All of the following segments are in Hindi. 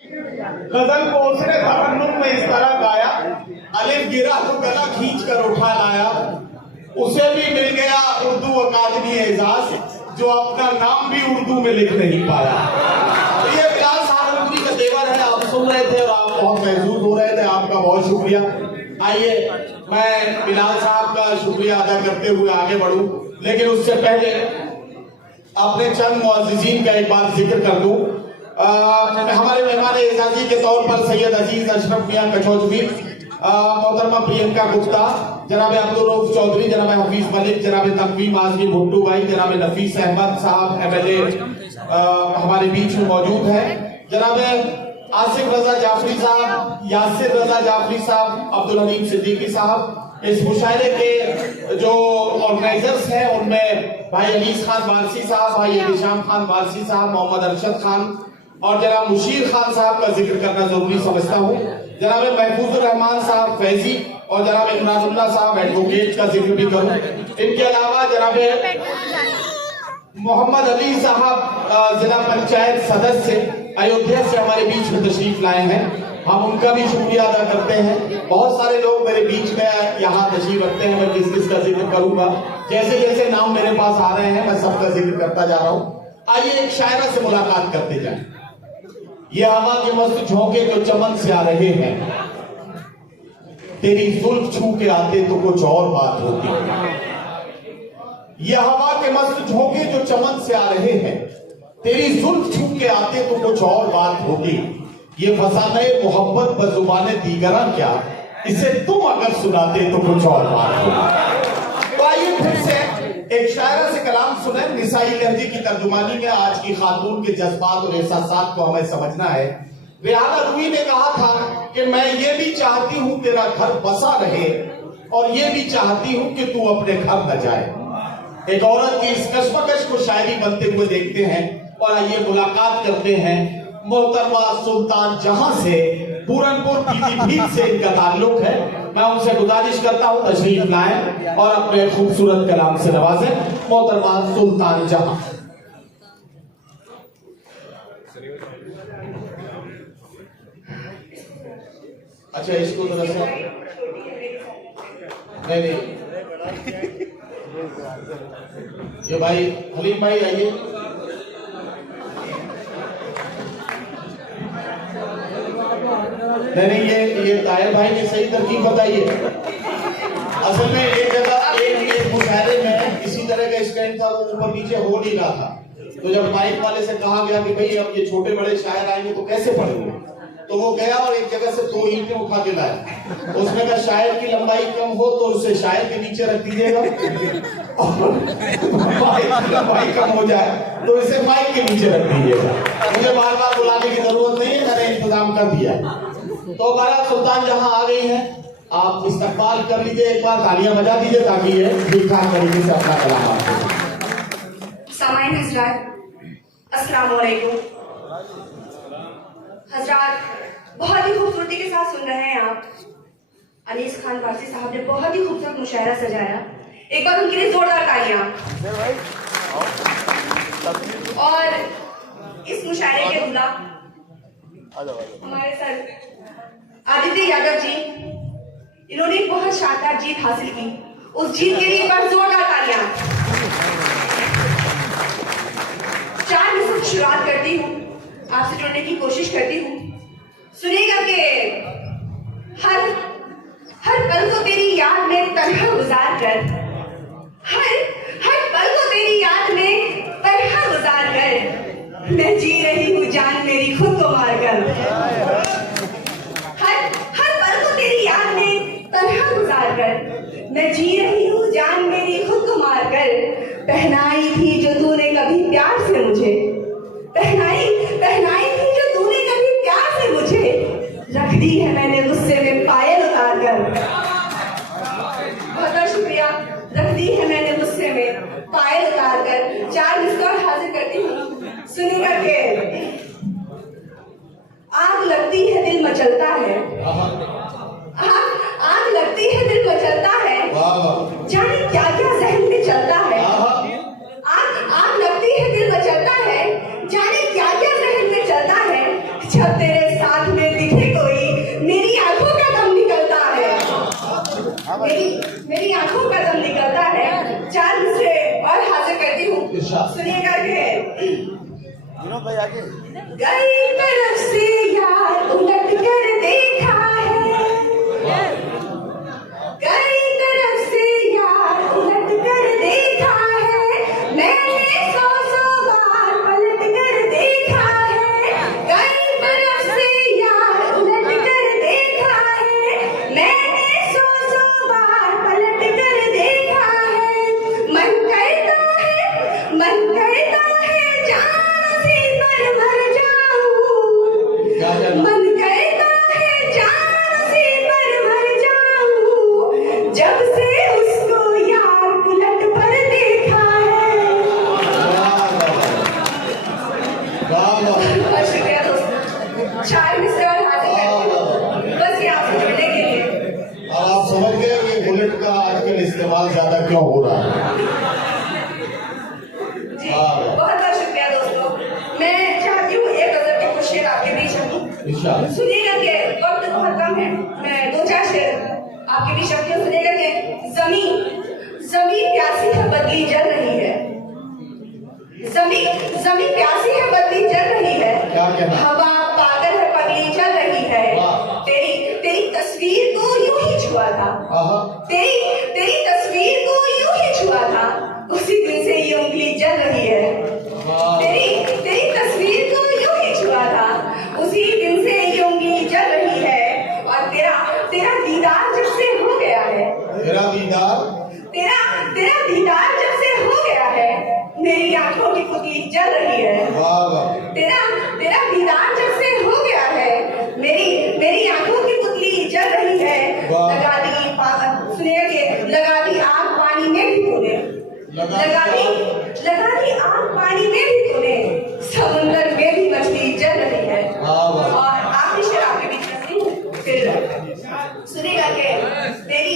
गजल को उसने तरन्नुम में इस तरह गाया, अलिफ गिरा तो गला खींच कर उठा लाया। उसे भी मिल गया उर्दू अकादमी एजाज, जो अपना नाम भी उर्दू में लिख नहीं पाया। तो ये बिलाल सहारनपुरी का तेवर है, आप सुन रहे थे और आप बहुत महसूस हो रहे थे। आपका बहुत शुक्रिया। आइए मैं बिलाल साहब का शुक्रिया अदा करते हुए आगे बढ़ूं, लेकिन उससे पहले अपने चंद मुअज़्ज़िज़ीन का एक बार जिक्र कर दूं। हमारे मेहमान एजाजी के तौर पर सैयद अजीज अशरफ मियां कचौजवी, मोहतरमा प्रियंका गुप्ता, जनाब अब्दुल रऊफ चौधरी, जनाब हफीज मलिक, जनाब तकवीम आजमी भुट्टू भाई, जनाब नफीस अहमद साहब MLA हमारे बीच में मौजूद है, जनाब आसिफ रजा जाफरी साहब, यासिर रजा जाफरी साहब, अब्दुल हलीम सिद्दीकी साहब। इस मुशायरे के जो ऑर्गेनाइजर्स हैं उनमें भाई अनीस खान वारसी साहब, भाई निशाम खान वारसी साहब, मोहम्मद अरशद खान और जनाब मुशीर खान साहब का जिक्र करना जरूरी समझता हूँ। जनाब महफूजुर रहमान साहब फैजी और जनाब इमरानुल्लाह साहब एडवोकेट का जिक्र भी करूँ। इनके अलावा जनाब मोहम्मद अली साहब जिला पंचायत सदस्य अयोध्या से हमारे बीच में तशरीफ लाए हैं, हम उनका भी शुक्रिया अदा करते हैं। बहुत सारे लोग मेरे बीच में यहाँ तशरीफ रखते हैं, मैं किस किस का जिक्र करूंगा, जैसे जैसे नाम मेरे पास आ रहे हैं मैं सबका जिक्र करता जा रहा हूँ। आइए एक शायरा से मुलाकात करते जाएं। ये हवा के मस्त झोंके जो चमन से आ रहे हैं, तेरी जुल्फ छू के आते तो कुछ और बात होती। ये हवा के मस्त झोंके जो चमन से आ रहे हैं, तेरी जुल्फ छू के आते तो कुछ और बात होती। ये फसाने मोहब्बत बजुबाने दीगरा क्या, इसे तुम अगर सुनाते तो कुछ और बात होती। तो आइए फिर से एक शायरा से कलाम सुने। निसाई लहजे की तर्जुमानी में आज की खातून के जज्बात और एहसासात को हमें समझना है। रेहाना रूही ने कहा था कि मैं ये भी चाहती हूँ तेरा घर बसा रहे, और ये भी चाहती हूँ कि तू अपने घर न जाए। एक औरत की इस कश्मकश को शायरी बनते हुए देखते हैं और आइए मुलाकात करते हैं मोहतरमा सुल्तान जहां से, पूरनपुर पीलीभीत से इनका ताल्लुक है। मैं उनसे गुजारिश करता हूं तशरीफ लाएं और अपने खूबसूरत कलाम से नवाजें। मोहतरमा सुल्तान जहां। अच्छा इसको तो नहीं, ये भाई हलीम भाई आइए। नहीं ये ताहिर भाई ने सही तरकीब बताइए। असल में एक जगह एक मुशायरे में इसी तरह का स्टैंड था, वो ऊपर नीचे हो नहीं रहा था। तो जब माइक वाले से कहा गया कि भाई अब ये छोटे बड़े शायर आएंगे तो कैसे पढ़ेंगे, तो वो गया और एक जगह से 2 ईंटें उठा के लाया। उसमें कहा शायर की लंबाई कम हो तो उसे शायर के नीचे रख दीजिएगा, और लंबाई कम हो जाए तो इसे माइक के नीचे रख दीजिएगा। मुझे बार बार बुलाने की जरूरत नहीं है, मैंने इंतजाम कर दिया। तो हमारा सुल्तान जहां आ गई है, आप इस्तकबाल कर लीजिए, एक बार तालियां बजा दीजिए ताकि ये ठीक ठाक तरीके से अपना कलाम आए। सामाइन हज़रात, अस्सलाम वालेकुम। हज़रात, बहुत ही खूबसूरती के साथ सुन रहे हैं आप। अनीस खान वारसी साहब ने बहुत ही खूबसूरत मुशायरा सजाया, एक बार उनके लिए जोरदार तालियां। और इस मुशायरे के गुलाम हमारे सर आदित्य यादव जी, इन्होंने एक बहुत शानदार जीत हासिल की। उस जीत के लिए एक बार जोरदार तालियां। 4 मिनट से शुरुआत करती हूँ, आपसे जुड़ने की कोशिश करती हूँ। सुनिएगा कि हर पल को तेरी याद में तन्हा गुजार कर, हर पल को तेरी याद में तन्हा गुजार कर, मैं जी रही हूँ जान मेरी खुद को मार कर। हर पल को तेरी याद में तन्हा गुजार कर, मैं जी रही हूँ जान मेरी खुद को मार कर। पहनाई थी जो तूने कभी प्यार से मुझे, पहनाई थी जो तूने कभी प्यार से मुझे, रख दी है मैंने गुस्से में पायल उतार कर। बहुत बहुत शुक्रिया। रख दी है मैंने गुस्से में पायल उतार कर। 4 मिनट और हाजिर करती हूँ। सुनिएगा कि आग लगती है दिल मचलता है, आग लगती है दिल मचलता है, जाने क्या क्या जहन में चलता है। आग लगती है दिल मचलता है, जाने क्या क्या जहन में चलता है। जब तेरे भाई आगे। कई तरफ से यार उलट कर देखा है, कई तरफ से यार उलट कर देखा है, मैंने सौ बार पलट कर देखा है। कई तरफ से यार उलट कर देखा है, मैंने सौ बार पलट कर देखा है। मन करता है जान से पर मर जाऊं, मन करता है जान से पर मर जाऊं, जब से उसको यार उलट पर देखा है। बहुत शुक्रिया दोस्तों, 4 मिसरे और हाजिर करती हूँ बस ये आपसे जुड़ने के लिए। अब आप समझ गए कि बुलेट का आजकल इस्तेमाल ज्यादा क्यों हो रहा है। जी बहुत शुक्रिया दोस्तों। मैं चाहती हूँ एक गजल के कुछ शेर आपके बीच रखूं। सुनिएगा कि वक्त बहुत कम है, मैं 2-4 शेर आपके बीच रखती हूँ। सुनिएगा कि जमीन प्यासी है बदली जल रही है, जमीन प्यासी है बदली जल रही है, हवा पागल है पगली चल रही है। तेरी तस्वीर को यूं ही छुआ था, तेरी तस्वीर को यूं ही छुआ था, उसी दिन से ये उंगली जल रही है। तेरी तस्वीर को यूं ही छुआ था, उसी दिन से ये उंगली जल रही है। और तेरा दीदार जब से हो गया है, तेरा दीदार जब से हो गया है, मेरी आंखों की पुतली जल रही है। तेरा दीदार जब से हो गया है, मेरी आंखों की पुतली जल रही है। लगा दी आग पानी में भी तूने, लगा दी आग पानी में भी तूने, समुंदर में भी मछली जल रही है। और आखिरी शेर आपके बीच में फिर सुनेगा कि तेरी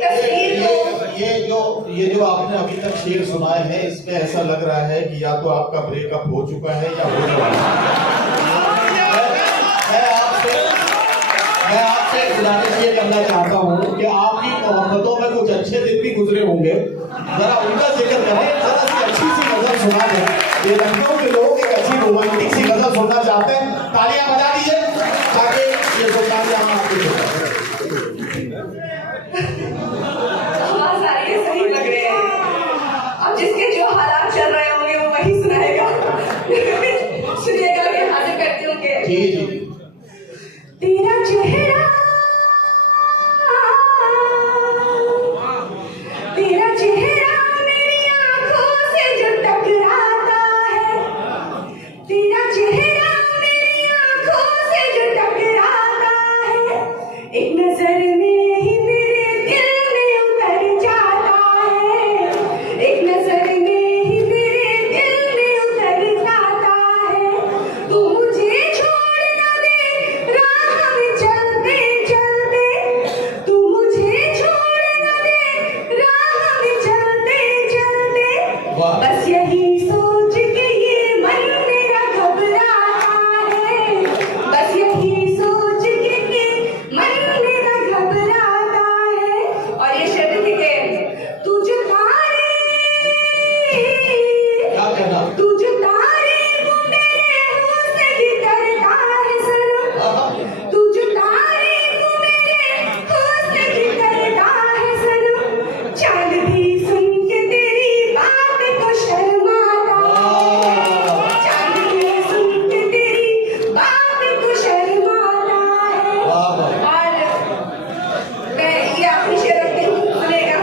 तस्वीर को, ये जो आपने अभी तक शेर सुनाए हैं, इसमें ऐसा लग रहा है कि या तो आपका ब्रेकअप हो चुका है या हो चुका है। मैं आपसे गुजारिश ये करना चाहता हूँ कि आपकी मोहब्बतों में कुछ अच्छे दिन भी गुजरे होंगे, जरा उनका जिक्र करें, जरा सी अच्छी सी गजल सुना दें। ये लखनऊ के लोग एक अच्छी रोमांटिक सी गजल सुनना चाहते हैं, तालियां बजा दीजिए ताकि ये सुनना आपको सही लग रहे हैं। अब जिसके जो हालात चल रहे होंगे वो वही सुनाएगा। सुनिएगा कि हाजिर करती हूँ कि जी तेरा चेहरा मेरी आंखों से जो टकराता है, तेरा चेहरा मेरी आंखों से जो टकराता है, एक नजर में ही मेरे दिल में उतर जाता है, एक नजर में ही मेरे दिल में उतर जाता है। तू मुझे छोड़ ना दे राह में चलते चलते, तू मुझे छोड़ ना दे राह में चलते चलते, बस यही सोच के ये मन मेरा घबराता है, बस यही सोच के ये मन मेरा घबराता है। और ये शब्द थे कि तू जो तारे को मेरे होश से करता है सनम, तू जो तारे को मेरे होश से करता है सनम, चांद भी सुन के तेरी बात को शर्माता है, चांद भी सुन के तेरी बात को शर्माता है। और मैं ये आखिरी शेर रखती हूँ, सुनेगा।